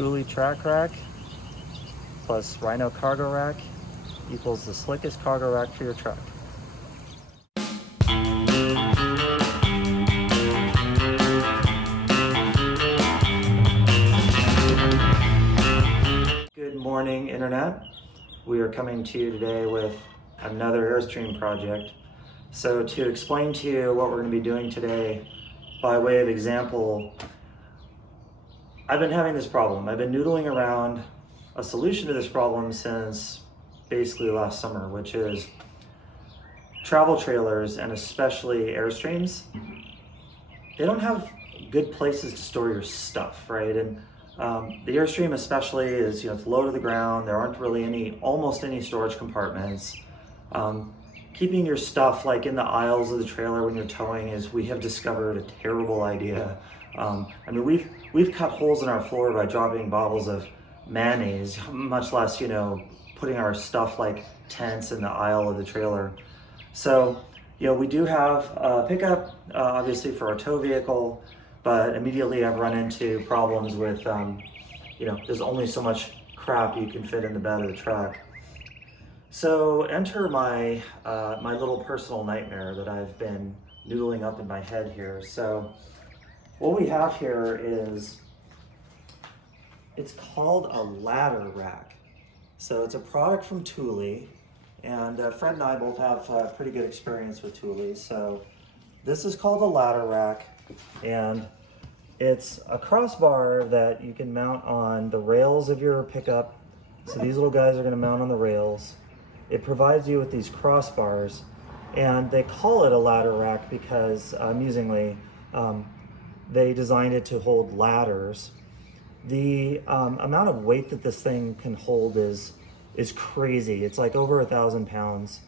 Thule TracRac plus Rhino cargo rack equals the slickest cargo rack for your truck. Good morning, Internet. We are coming to you today with another Airstream project. So to explain to you what we're going to be doing today, by way of example, I've been having this problem. I've been noodling around a solution to this problem since basically last summer, which is travel trailers and especially Airstreams. They don't have good places to store your stuff, right? And the Airstream especially is, it's low to the ground. There aren't really almost any storage compartments. Keeping your stuff like in the aisles of the trailer when you're towing we have discovered a terrible idea. I mean, we've cut holes in our floor by dropping bottles of mayonnaise, much less, putting our stuff like tents in the aisle of the trailer. So, we do have a pickup, obviously for our tow vehicle, but immediately I've run into problems with, there's only so much crap you can fit in the bed of the truck. So enter my my little personal nightmare that I've been noodling up in my head here. So what we have here is, it's called a ladder rack. So it's a product from Thule, and Fred and I both have pretty good experience with Thule. So this is called a ladder rack, and it's a crossbar that you can mount on the rails of your pickup. So these little guys are going to mount on the rails. It provides you with these crossbars, and they call it a ladder rack because, amusingly, they designed it to hold ladders. The amount of weight that this thing can hold is crazy. It's like over 1,000 pounds.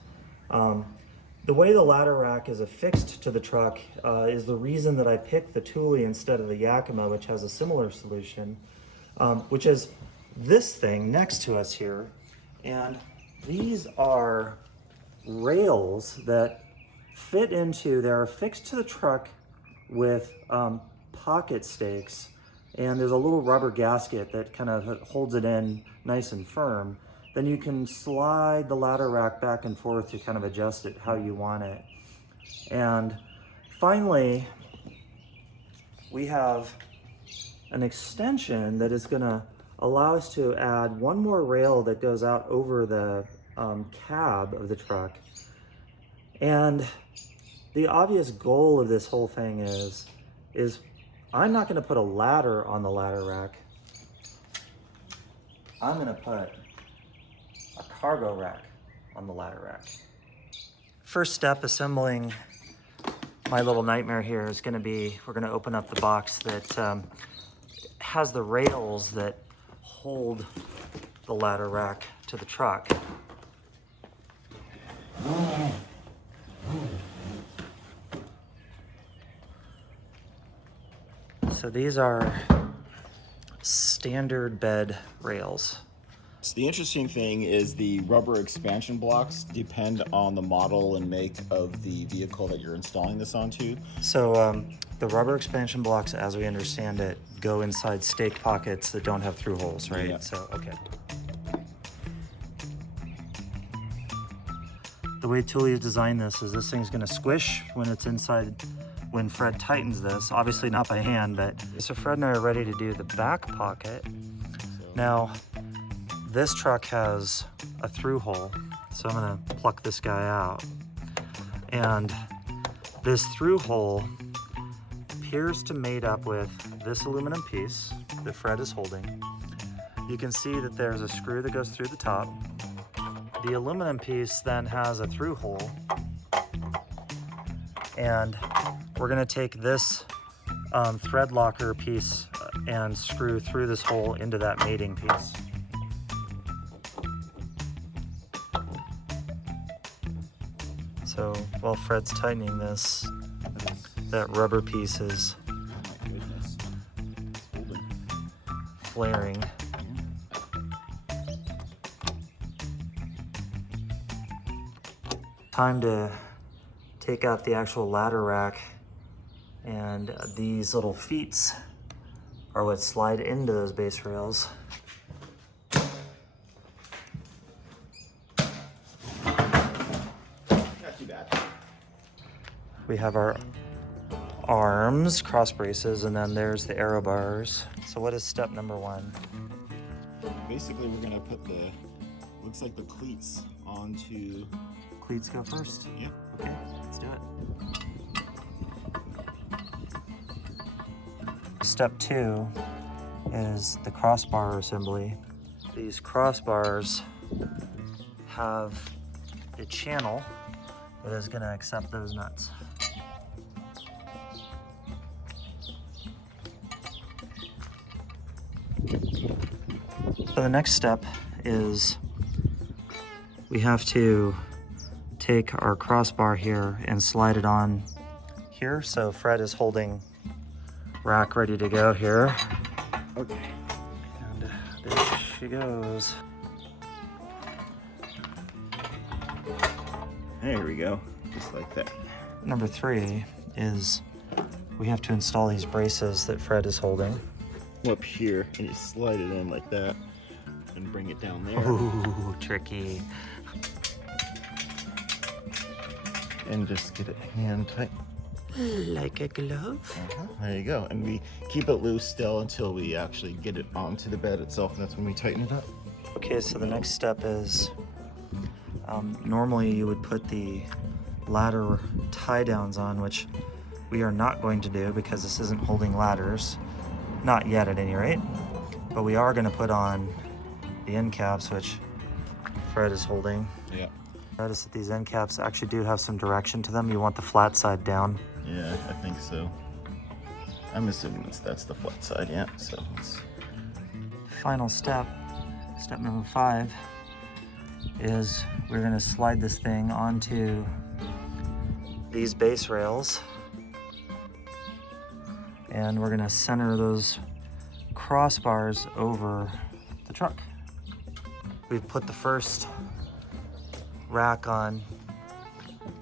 The way the ladder rack is affixed to the truck is the reason that I picked the Thule instead of the Yakima, which has a similar solution, which is this thing next to us here. And these are rails that they're affixed to the truck with pocket stakes, and there's a little rubber gasket that kind of holds it in nice and firm. Then you can slide the ladder rack back and forth to kind of adjust it how you want it. And finally, we have an extension that is going to allow us to add one more rail that goes out over the cab of the truck. And the obvious goal of this whole thing is I'm not going to put a ladder on the ladder rack. I'm going to put a cargo rack on the ladder rack. First step assembling my little nightmare here is going to be, we're going to open up the box that has the rails that hold the ladder rack to the truck. So these are standard bed rails. So the interesting thing is the rubber expansion blocks depend on the model and make of the vehicle that you're installing this onto. So the rubber expansion blocks, as we understand it, go inside stake pockets that don't have through holes, right? Yeah. So, okay. The way Thule has designed this is this thing's gonna squish when it's inside, when Fred tightens this, obviously not by hand, but so Fred and I are ready to do the back pocket. Now, this truck has a through hole, so I'm gonna pluck this guy out. And this through hole appears to mate up with this aluminum piece that Fred is holding. You can see that there's a screw that goes through the top. The aluminum piece then has a through hole, and we're gonna take this thread locker piece and screw through this hole into that mating piece. So while Fred's tightening this, that rubber piece is flaring. Time to take out the actual ladder rack, and these little feet are what slide into those base rails. Not too bad. We have our arms, cross braces, and then there's the arrow bars. So what is step number 1? Basically, we're gonna put the, looks like the cleats onto. Cleats go first? Yep. Okay, let's do it. Step 2 is the crossbar assembly. These crossbars have a channel that is gonna accept those nuts. So the next step is we have to take our crossbar here and slide it on here. So Fred is holding rack ready to go here. Okay. And there she goes. There we go. Just like that. Number 3 is we have to install these braces that Fred is holding. Up here, and you slide it in like that and bring it down there. Ooh, tricky. And just get it hand tight. Like a glove. There you go. And we keep it loose still until we actually get it onto the bed itself, and that's when we tighten it up. Okay, so the next step is normally you would put the ladder tie downs on, which we are not going to do because this isn't holding ladders. Not yet at any rate. But we are going to put on the end caps, which Fred is holding. Yeah. Notice that these end caps actually do have some direction to them. You want the flat side down. Yeah, I think so. I'm assuming that's the flat side, yeah. So it's... Final step, step number 5, is we're going to slide this thing onto these base rails. And we're going to center those crossbars over the truck. We've put the first rack on,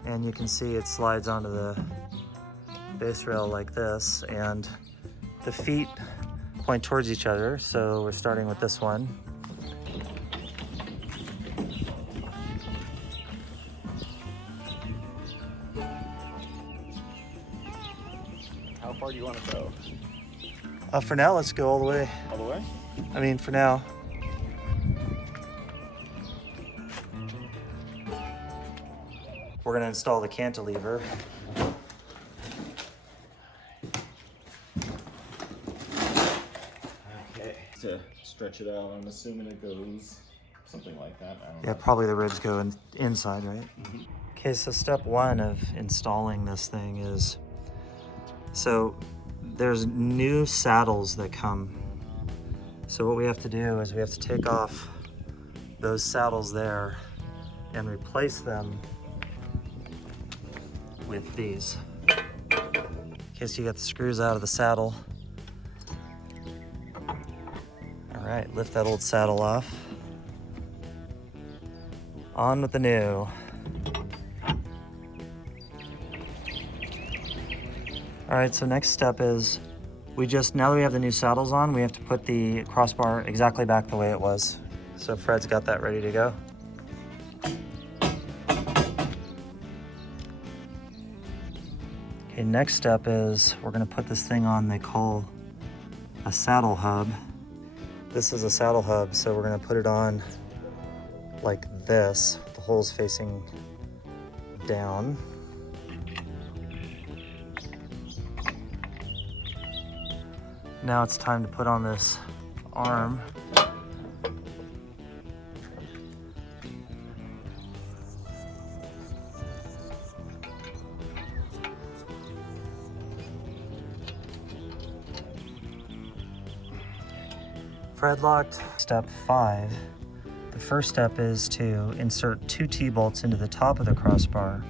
and you can see it slides onto the base rail like this, and the feet point towards each other. So we're starting with this one. How far do you want to go? For now, let's go all the way. All the way? I mean, for now. We're going to install the cantilever. Okay. To stretch it out, I'm assuming it goes something like that. I don't Yeah, know. probably the ribs go inside, right? Mm-hmm. Okay, so step 1 of installing this thing is, so there's new saddles that come. So what we have to do is we have to take off those saddles there and replace them with these. Okay, so you got the screws out of the saddle. All right, lift that old saddle off. On with the new. All right, so next step is now that we have the new saddles on, we have to put the crossbar exactly back the way it was. So Fred's got that ready to go. Okay, next step is we're gonna put this thing on, they call a saddle hub. This is a saddle hub, so we're gonna put it on like this, the holes facing down. Now it's time to put on this arm. Fred locked. Step 5. The first step is to insert 2 T-bolts into the top of the crossbar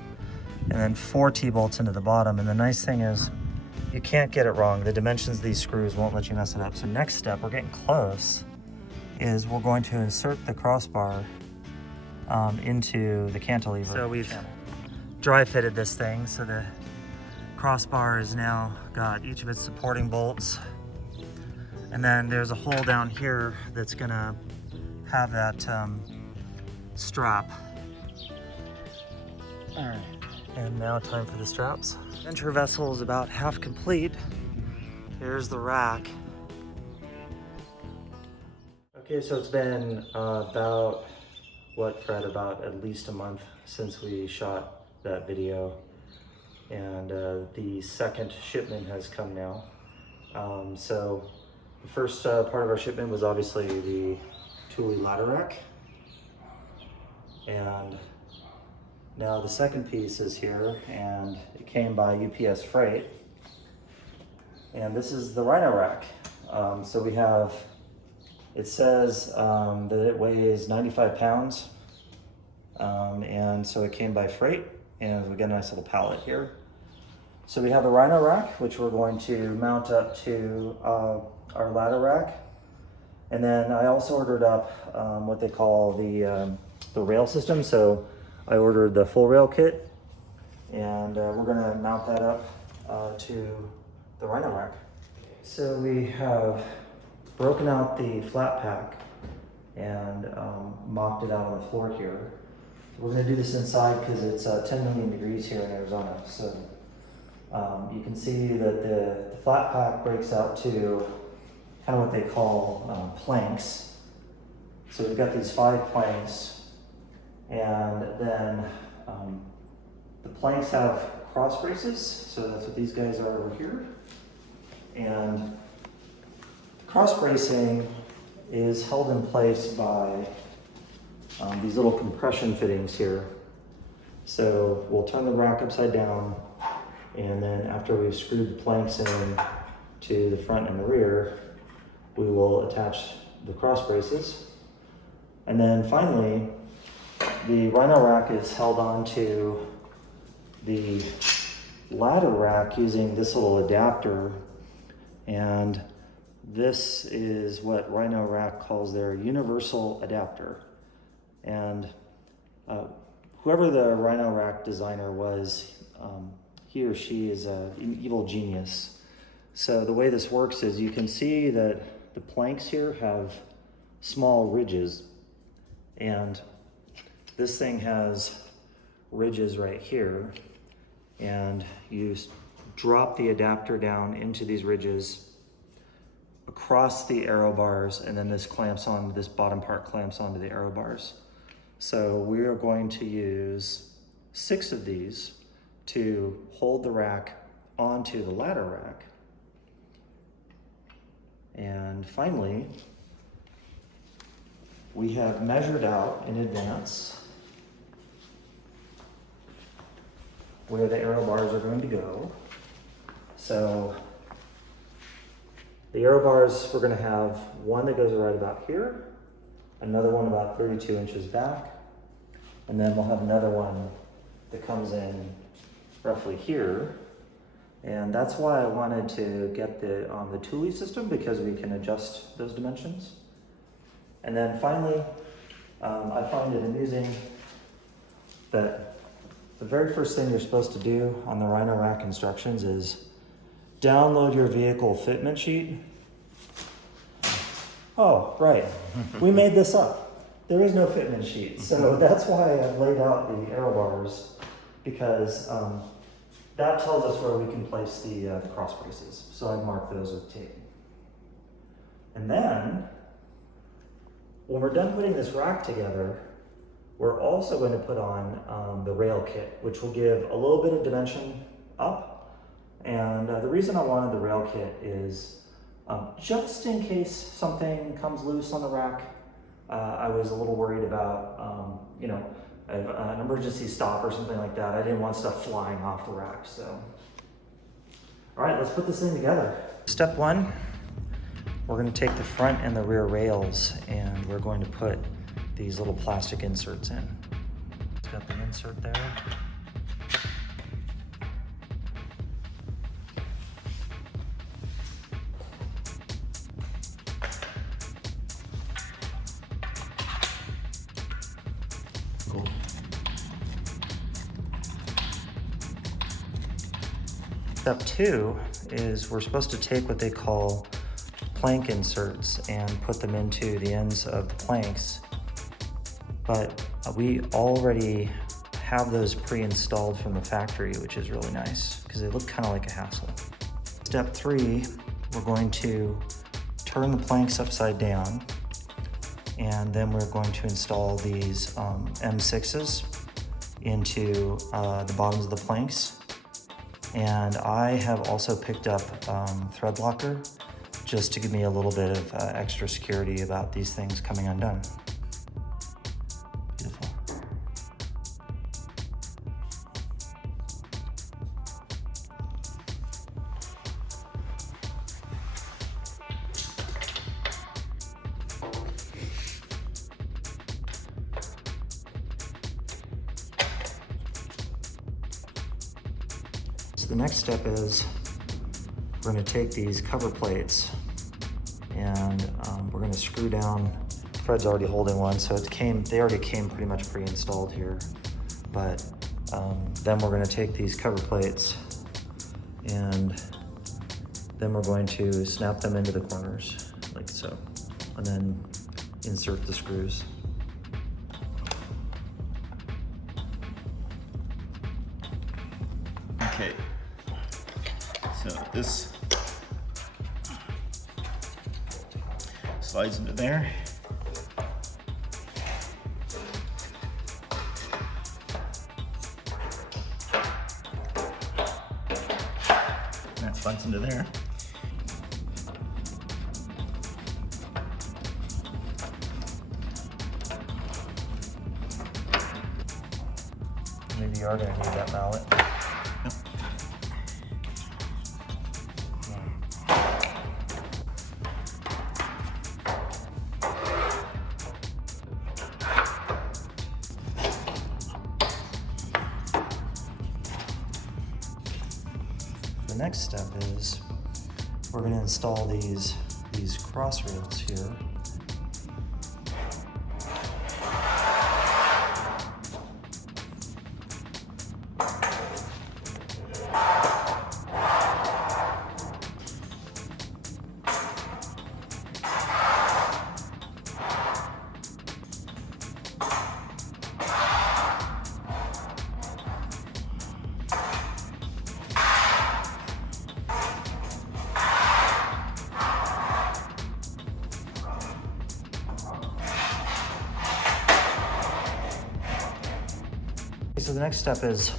and then 4 T-bolts into the bottom. And the nice thing is you can't get it wrong. The dimensions of these screws won't let you mess it up. So next step, we're getting close, is we're going to insert the crossbar into the cantilever. So we've dry fitted this thing. So the crossbar has now got each of its supporting bolts And then there's a hole down here that's gonna have that strap. All right, and now time for the straps. Venture vessel is about half complete. Here's the rack. Okay, so it's been about, what, Fred, about at least a month since we shot that video. And the second shipment has come now. So the first part of our shipment was obviously the Thule ladder rack. And now the second piece is here, and it came by UPS Freight. And this is the Rhino-Rack. So we have, it says that it weighs 95 pounds. And so it came by freight, and we got a nice little pallet here. So we have the Rhino-Rack, which we're going to mount up to our ladder rack. And then I also ordered up what they call the rail system. So I ordered the full rail kit, and we're gonna mount that up to the Rhino-Rack. So we have broken out the flat pack and mocked it out on the floor here. We're gonna do this inside because it's 10 million degrees here in Arizona. So you can see that the flat pack breaks out to kind of what they call planks. So we've got these 5 planks, and then the planks have cross braces. So that's what these guys are over here. And cross bracing is held in place by these little compression fittings here. So we'll turn the rack upside down, and then after we've screwed the planks in to the front and the rear, we will attach the cross braces. And then finally, the Rhino-Rack is held onto the ladder rack using this little adapter. And this is what Rhino-Rack calls their universal adapter. And whoever the Rhino-Rack designer was, he or she is an evil genius. So the way this works is you can see that the planks here have small ridges, and this thing has ridges right here, and you drop the adapter down into these ridges across the aero bars, and then this bottom part clamps onto the aero bars. So we are going to use 6 of these to hold the rack onto the ladder rack. And finally, we have measured out in advance where the aero bars are going to go. So the aero bars, we're going to have one that goes right about here, another one about 32 inches back, and then we'll have another one that comes in roughly here. And that's why I wanted to get the Thule system, because we can adjust those dimensions. And then finally, I find it amusing that the very first thing you're supposed to do on the Rhino-Rack instructions is download your vehicle fitment sheet. Oh, right, we made this up. There is no fitment sheet. So that's why I've laid out the aero bars, because that tells us where we can place the cross braces. So I mark those with tape. And then, when we're done putting this rack together, we're also going to put on the rail kit, which will give a little bit of dimension up. And the reason I wanted the rail kit is just in case something comes loose on the rack. I was a little worried about, an emergency stop or something like that. I didn't want stuff flying off the rack, so. All right, let's put this thing together. Step 1, we're gonna take the front and the rear rails, and we're going to put these little plastic inserts in. Got the insert there. Cool. Step 2 is we're supposed to take what they call plank inserts and put them into the ends of the planks, but we already have those pre-installed from the factory, which is really nice because they look kind of like a hassle. Step 3, we're going to turn the planks upside down, and then we're going to install these M6s into the bottoms of the planks. And I have also picked up thread locker just to give me a little bit of extra security about these things coming undone. Beautiful. So the next step is we're going to take these cover plates and we're going to screw down. Fred's already holding one, so they already came pretty much pre-installed here. But then we're going to take these cover plates and then we're going to snap them into the corners like so, and then insert the screws. Okay, so this slides into there. That slides into there. Maybe you are going to need that mallet. Yep. The next step is we're going to install these cross rails here. So the next step is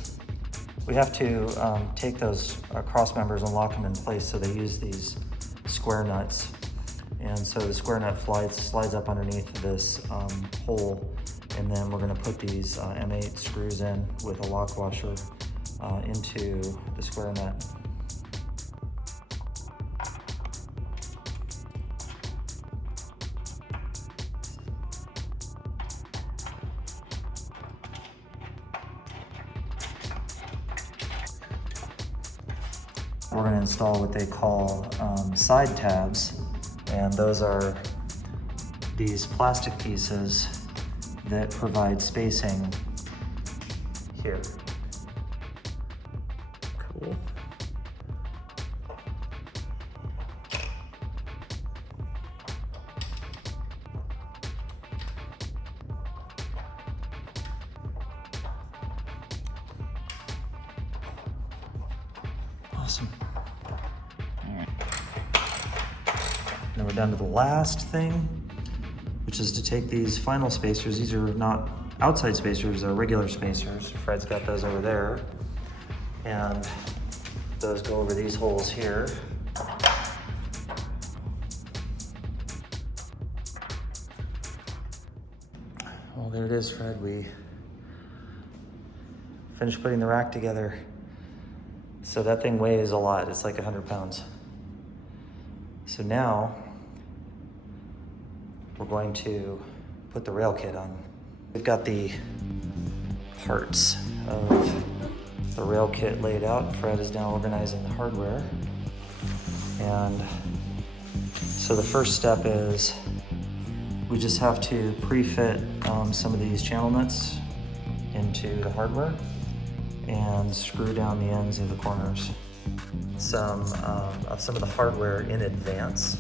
we have to take those cross members and lock them in place, so they use these square nuts. And so the square nut slides up underneath this hole, and then we're going to put these M8 screws in with a lock washer into the square nut. We're going to install what they call side tabs, and those are these plastic pieces that provide spacing here. Cool. Awesome. All right. Then we're down to the last thing, which is to take these final spacers. These are not outside spacers, they're regular spacers. Fred's got those over there. And those go over these holes here. Well, there it is, Fred. We finished putting the rack together. So that thing weighs a lot. It's like 100 pounds. So now we're going to put the rail kit on. We've got the parts of the rail kit laid out. Fred is now organizing the hardware. And so the first step is we just have to pre-fit some of these channel nuts into the hardware and screw down the ends of the corners. Some of the hardware in advance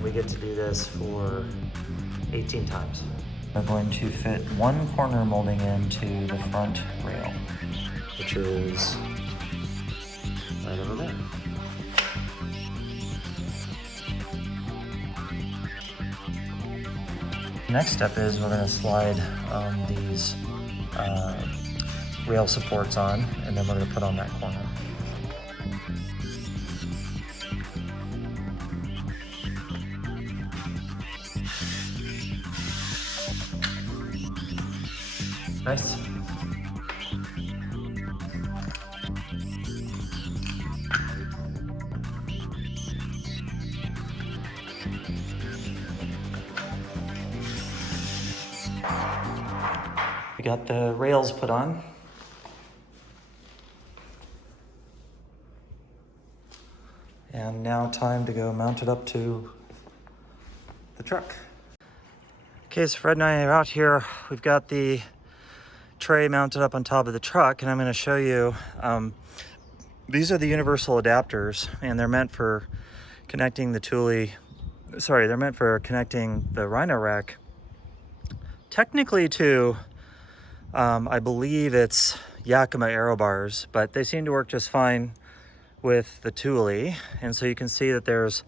and we get to do this for 18 times. I'm going to fit one corner molding into the front rail, which is right over there. Next step is we're going to slide these rail supports on, and then we're going to put on that corner. Nice. We got the rails put on. And now time to go mount it up to the truck. Okay, so Fred and I are out here. We've got the tray mounted up on top of the truck, and I'm going to show you, these are the universal adapters, and they're meant for connecting the they're meant for connecting the Rhino-Rack technically to, I believe it's Yakima aero bars, but they seem to work just fine with the Thule. And so you can see that there's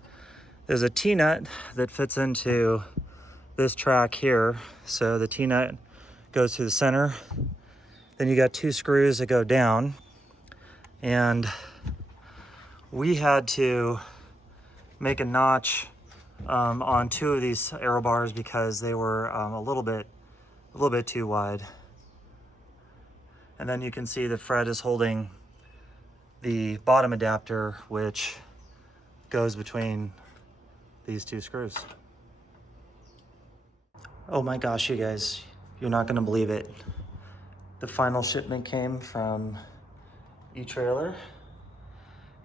a T-nut that fits into this track here. So the T-nut goes to the center. Then you got two screws that go down. And we had to make a notch on two of these aero bars because they were a little bit too wide. And then you can see that Fred is holding the bottom adapter, which goes between these two screws. Oh my gosh, you guys, you're not gonna believe it. The final shipment came from E-Trailer.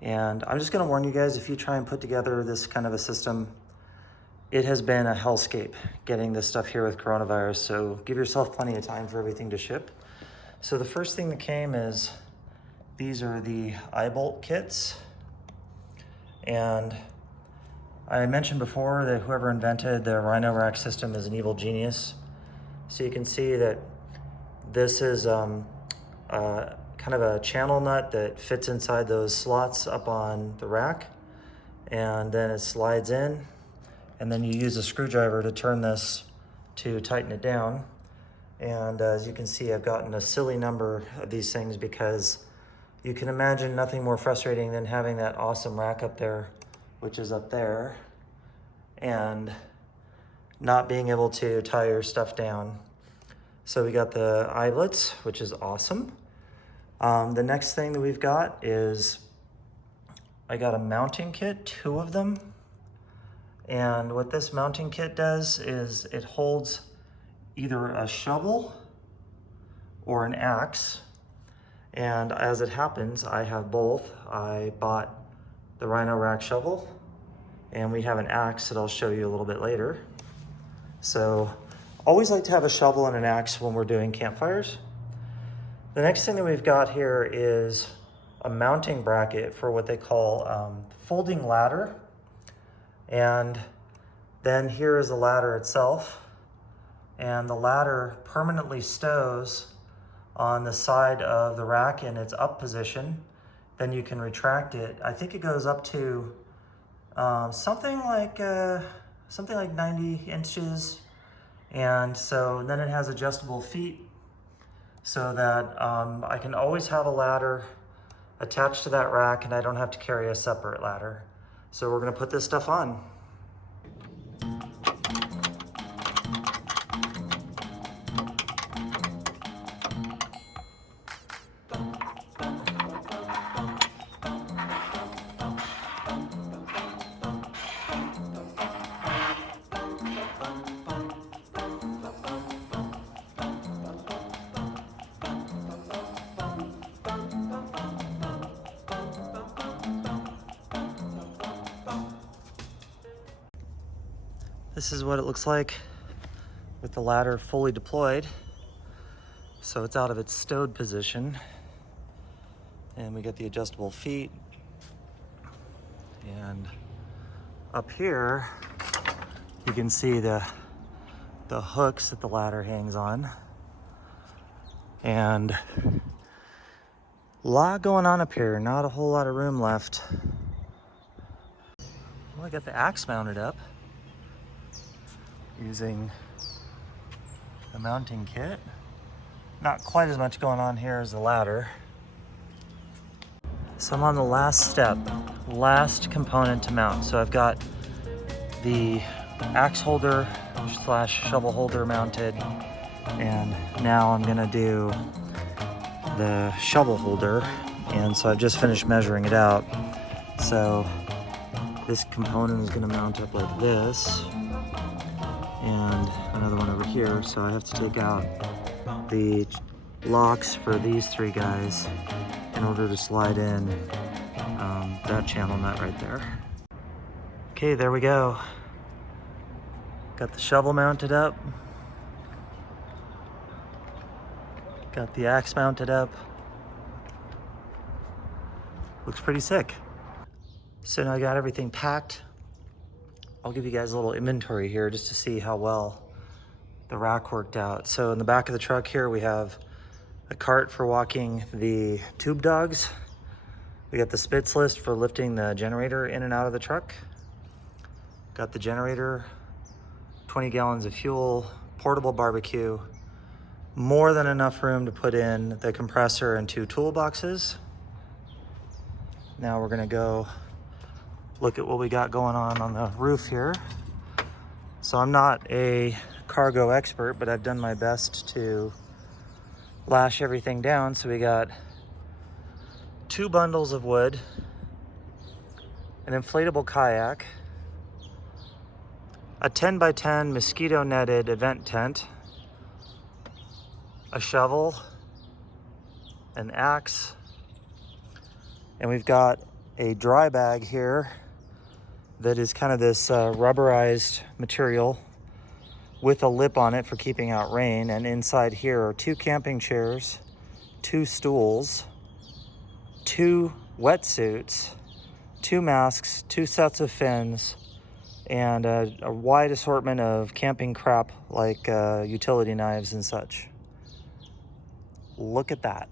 And I'm just gonna warn you guys, if you try and put together this kind of a system, it has been a hellscape getting this stuff here with coronavirus, so give yourself plenty of time for everything to ship. So the first thing that came is, these are the eye bolt kits. And I mentioned before that whoever invented the Rhino-Rack system is an evil genius. So you can see that this is kind of a channel nut that fits inside those slots up on the rack, and then it slides in, and then you use a screwdriver to turn this to tighten it down. And as you can see, I've gotten a silly number of these things because you can imagine nothing more frustrating than having that awesome rack up there, which is up there, and not being able to tie your stuff down. So we got the eyelets, which is awesome. The next thing that we've got is, I got a mounting kit, 2 of them. And what this mounting kit does is it holds either a shovel or an axe. And as it happens, I have both. I bought the Rhino-Rack shovel, and we have an axe that I'll show you a little bit later. So always like to have a shovel and an axe when we're doing campfires. The next thing that we've got here is a mounting bracket for what they call folding ladder. And then here is the ladder itself. And the ladder permanently stows on the side of the rack in its up position. Then you can retract it. I think it goes up to something like 90 inches. And so then it has adjustable feet so that I can always have a ladder attached to that rack and I don't have to carry a separate ladder. So we're gonna put this stuff on. This is what it looks like with the ladder fully deployed. So it's out of its stowed position. And we get the adjustable feet. And up here, You can see the hooks that the ladder hangs on. And a lot going on up here, not a whole lot of room left. Well, I got the axe mounted up using the mounting kit. Not quite as much going on here as the ladder. So I'm on the last step, last component to mount. So I've got the axe holder / shovel holder mounted, and now I'm gonna do the shovel holder. And so I've just finished measuring it out. So this component is gonna mount up like this, and another one over here. So I have to take out the locks for these three guys in order to slide in that channel nut right there. Okay, there we go. Got the shovel mounted up. Got the axe mounted up. Looks pretty sick. So now I got everything packed. I'll give you guys a little inventory here just to see how well the rack worked out. So in the back of the truck here, we have a cart for walking the tube dogs. We got the spits list for lifting the generator in and out of the truck. Got the generator, 20 gallons of fuel, portable barbecue, more than enough room to put in the compressor and 2 toolboxes. Now we're gonna go look at what we got going on the roof here. So I'm not a cargo expert, but I've done my best to lash everything down. So we got 2 bundles of wood, an inflatable kayak, a 10 by 10 mosquito netted event tent, a shovel, an axe, and we've got a dry bag here that is kind of this rubberized material with a lip on it for keeping out rain. And inside here are 2 camping chairs, 2 stools, 2 wetsuits, 2 masks, 2 sets of fins, and a wide assortment of camping crap like utility knives and such. Look at that.